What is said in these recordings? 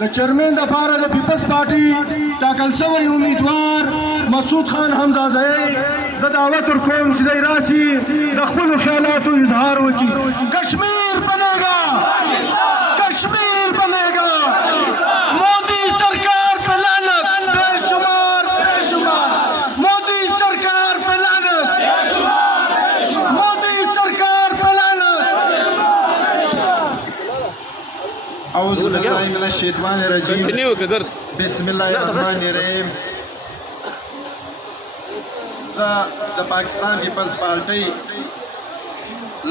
د چیرمن دپاره د Peoples party ټاکل شوی امیدوار مسعود خان حمزه زئی زه دعوت ورکوم چې دی راسي د خپلو خیالاتو اظهار وکړي. کشمیر بنے گا، کشمیر بنے گا، مودی سرکار پہ لعنت بے شمار، مودی سرکار پہ لعنت، مودی سرکار پہ لعنت۔ اعوذ باللہ من الشیطان الرجیم، بسم اللہ الرحمن الرحیم۔ زه د پاکستان پیپلز پارټي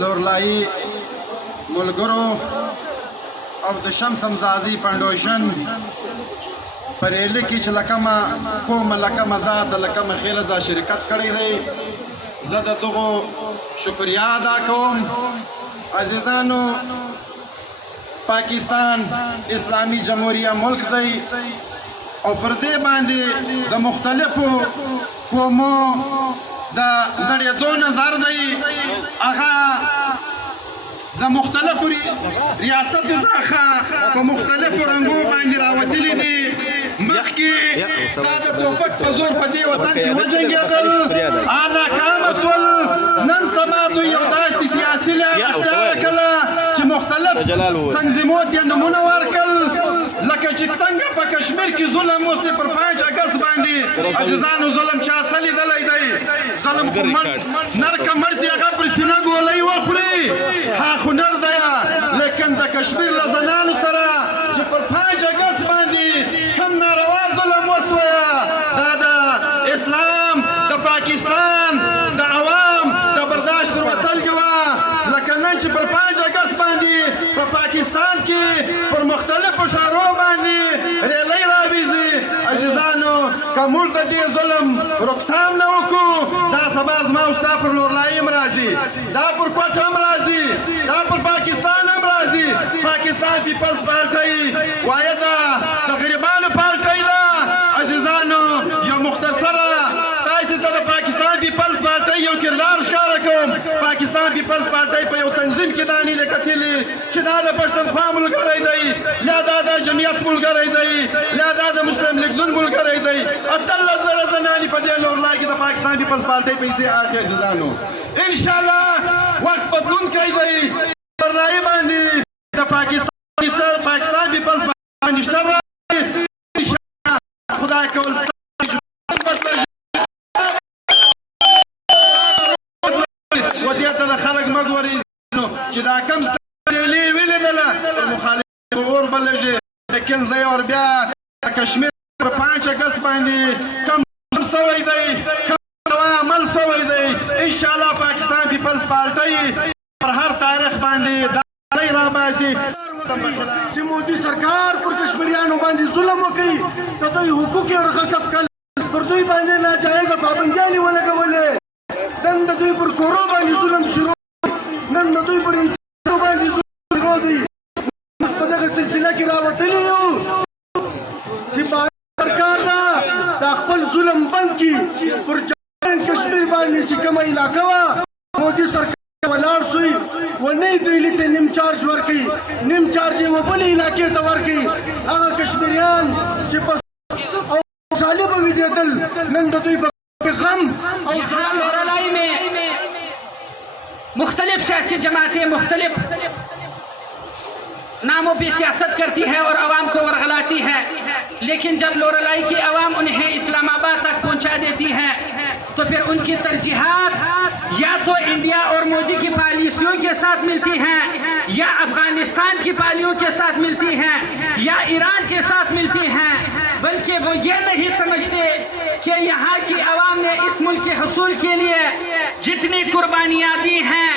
لورلایي ملګرو او د شمس حمزازي فاونډیشن په ریلي کې چې لکمه کومه لکمه ذات لکمه خیله ځا شرکت کړی دی، زه د دغو شکریه ادا کوم. عزیزانو، پاکستان اسلامی جمهوریه ملک دی او پر دې باندې د مختلفو قومو د نړېدو نظر دی. هغه د مختلفو ریاستو څخه په مختلفو رنګو باندې راوتلي دي. مخکې دا د توپک په زور په دې وطن کې وجنګېدل، ناکامه شول. نن سبا دوی یو داسې سیاسي لعب اختیاره کړه چې مختلف تنظیمات یې نومونه ورکړل، لکه چې څنګه په کشمیر کې ظلم اوس پر 5 اګست باندې عزیزانو ظلم چا څه لیدلی دی؟ ظلم خو نر که مړ سي هغه پر سینه ګولۍ وخوري، ها خو نر دی. لیکن د کشمیر له زنانو سره چې پر 5 اګست باندې هم ناروا ظلم وسوه، دا د موږ د دې ظلم روکتام نه وکړو دا سبا زما او ستا پر لورلايي هم راځي دا پر کوټ هم راځي دا پر پاکستان هم راځي پاکستان پیپلز پارټۍ وایه دا د غریبانو پارټۍ ده عزیزانو یو مختصره تاسې ته د پاکستان پیپلز پارټۍ یو کردار ښکاره کوم پاکستان پیپلز پارټۍ په یو تنظیم کې دا نه ده کتلي چې دا د پښتونخوا ملګری دی یا دا د جمعیت ملګری دی یا دا د مسلم لیګ نون ملګری دی 18,000 زنانې په دې لورلا کې د پاکستان پیپلز پارټۍ پیسې اخلي عزیزانو انشاءالله وخت بدلونکی دی لورلایي باندې د پاکستان پیپلز باندې شته انشاءالله خدای کول ودې ته د خلک مه ګورئ چې دا کم ریلي ولیدله مخالف اور بلږي لیکن زه یې ور بیا د کشمیر پر 5 اګست باندې کم سوی دی کم عمل سوی دی انشاءالله پاکستان پیپلز پارټۍ پر هر تاریخ باندې دا راباسي چې مودي سرکار پر کشمیریانو باندې ظلم وکړي د دوی حقوق یې غصب کړل پر دوی باندې ناجایزه پابندیانې ولګولې نن د دوی پر کورو باندې ظلم شروع نن د دوی پر انسانانو باندې ظلم شروع دی موږ په دغه سلسله کې راوتلي یو چې سرکار دا خپل ظلم بند کړي پر کشمیر باندې چې کومه علاقه وه مودي سرکار ولاړ سوی ونی دوی ته نیم چارج ورکړي نیم چارج یې وبلې علاقې ته ورکړي هغه کشمیریان چې په خوشحالي به ویدېدل نن د دوی غم اور لورالائی میں مختلف سیاسی جماعتیں مختلف ناموں پہ سیاست کرتی ہے اور عوام کو ورغلاتی ہے لیکن جب لورالائی کی عوام انہیں اسلام آباد تک پہنچا دیتی ہے تو پھر ان کی ترجیحات یا تو انڈیا اور مودی کی پالیسیوں کے ساتھ ملتی ہیں یا افغانستان کی پالیسیوں کے ساتھ ملتی ہیں یا ایران کے ساتھ ملتی ہیں بلکہ وہ یہ نہیں سمجھتے کہ یہاں کی عوام نے اس ملک کے حصول کے لیے جتنی قربانیاں دی ہیں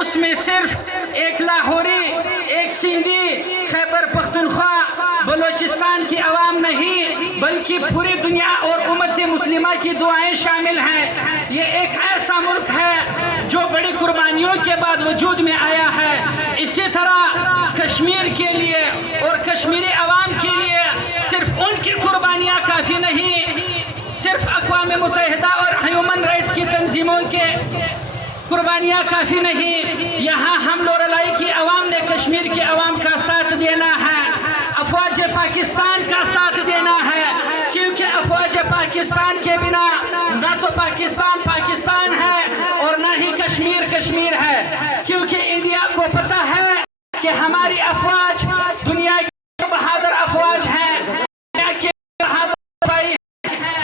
اس میں صرف ایک لاہوری ایک سندھی خیبر پختونخوا بلوچستان کی عوام نہیں بلکہ پوری دنیا اور امت مسلمہ کی دعائیں شامل ہیں یہ ایک ایسا ملک ہے جو بڑی قربانیوں کے بعد وجود میں آیا ہے اسی طرح کشمیر کے لیے اور کشمیری عوام کے لیے صرف ان کی قربانیاں کافی نہیں صرف اقوام متحدہ اور ہیومن رائٹس کی تنظیموں کے قربانیاں کافی نہیں یہاں ہم لورالائی کی عوام نے کشمیر کی عوام کا ساتھ دینا ہے افواج پاکستان کا ساتھ دینا ہے کیونکہ افواج پاکستان کے بنا نہ تو پاکستان پاکستان ہے اور نہ ہی کشمیر کشمیر ہے کیونکہ انڈیا کو پتہ ہے کہ ہماری افواج دنیا کی بہادر افواج ہیں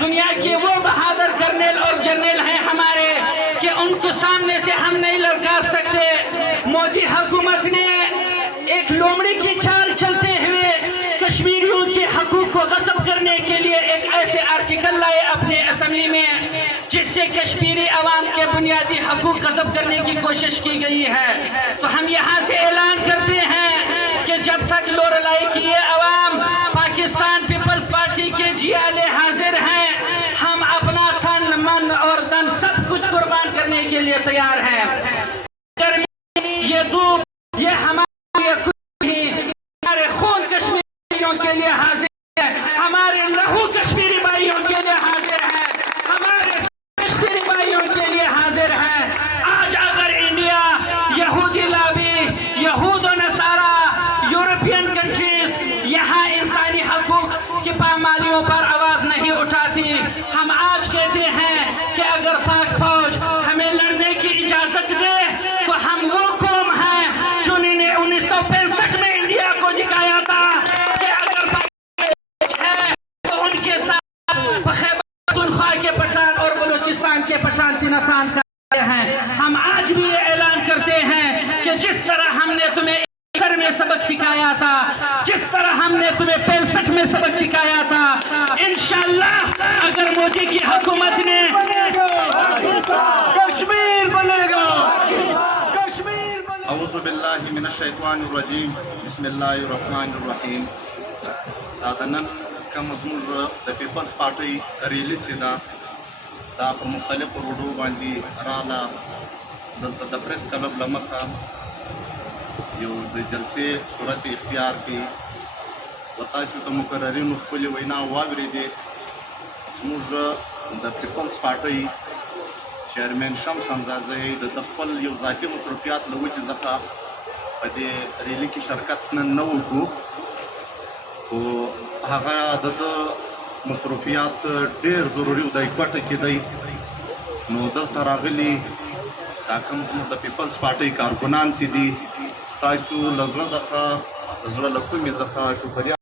دنیا کے وہ بہادر کرنل اور جنرل ہیں ہمارے کہ ان کو سامنے سے ہم نہیں للکار سکتے مودی حکومت نے ایک لومڑی کی چال چلتے ہوئے کشمیریوں کے حقوق کو غصب کرنے کے لیے ایک ایسے آرٹیکل لائے اپنے اسمبلی میں جس سے کشمیری عوام کے بنیادی حقوق غصب کرنے کی کوشش کی گئی ہے تو ہم یہاں سے اعلان کرتے ہیں کہ جب تک لورالائی کی یہ عوام پاکستان پیپلز پارٹی کے جیالے حاضر ہیں ہم اپنا تن من اور دن سب کچھ قربان کرنے کے لیے تیار ہیں یہ دھوپ یہ ہمارے خون کشمیریوں کے لیے حاضر ہے ہمارے لہو کشمیری بھائیوں کے لیے حاضر ہے ہمارے کشمیری بھائیوں کے لیے حاضر ہے آج اگر انڈیا یہودی لابی یہود و نصارہ یورپین کنٹریز یہاں انسانی حقوق کی پامالیوں پر آواز نہیں اٹھاتی ہم آج کہتے ہیں کہ اگر پاک فوج ہمیں لڑنے کی اجازت دے تو ہم وہ قوم ہیں جنہوں نے 1965 میں انڈیا کو دکھایا تھا کہ اگر پاکستان ہے تو ان کے ساتھ خیبر پختونخوا کے پٹھان اور بلوچستان کے پٹھان سینہ تان کرتے ہیں ہم آج بھی یہ اعلان کرتے ہیں کہ جس طرح ہم نے تمہیں میں سبق سکھایا تھا جس طرح ہم نے تمہیں 65 میں سبق سکھایا تھا انشاءاللہ اگر مودی کی حکومت نے کشمیر بنے گا اعوذ باللہ من الشیطان الرجیم بسم اللہ الرحمن الرحیم دادنن کوم زموږ د پیپلز پارټۍ ریلي چې ده دا په مختلفو روډو باندې راغله دلته د پریس کلب له مخه یو د جلسې صورت اختیار کړي و تاسو د مقررینو خپلې وینا واورېدې زموږ د پیپلز پارټۍ چیرمن شمس حمزه د خپل یو ذاتي مصروفیات له وجې څخه په دې ریلي کې شرکت نن نه وکړو خو هغه د مصروفیات ډېر ضروري دی کوټه کې دی نو دلته راغلي دا کوم زموږ د پیپلز پارټۍ کارکنان چې دي ستاسو له زړه څخه د زړه له کومې څخه شکریه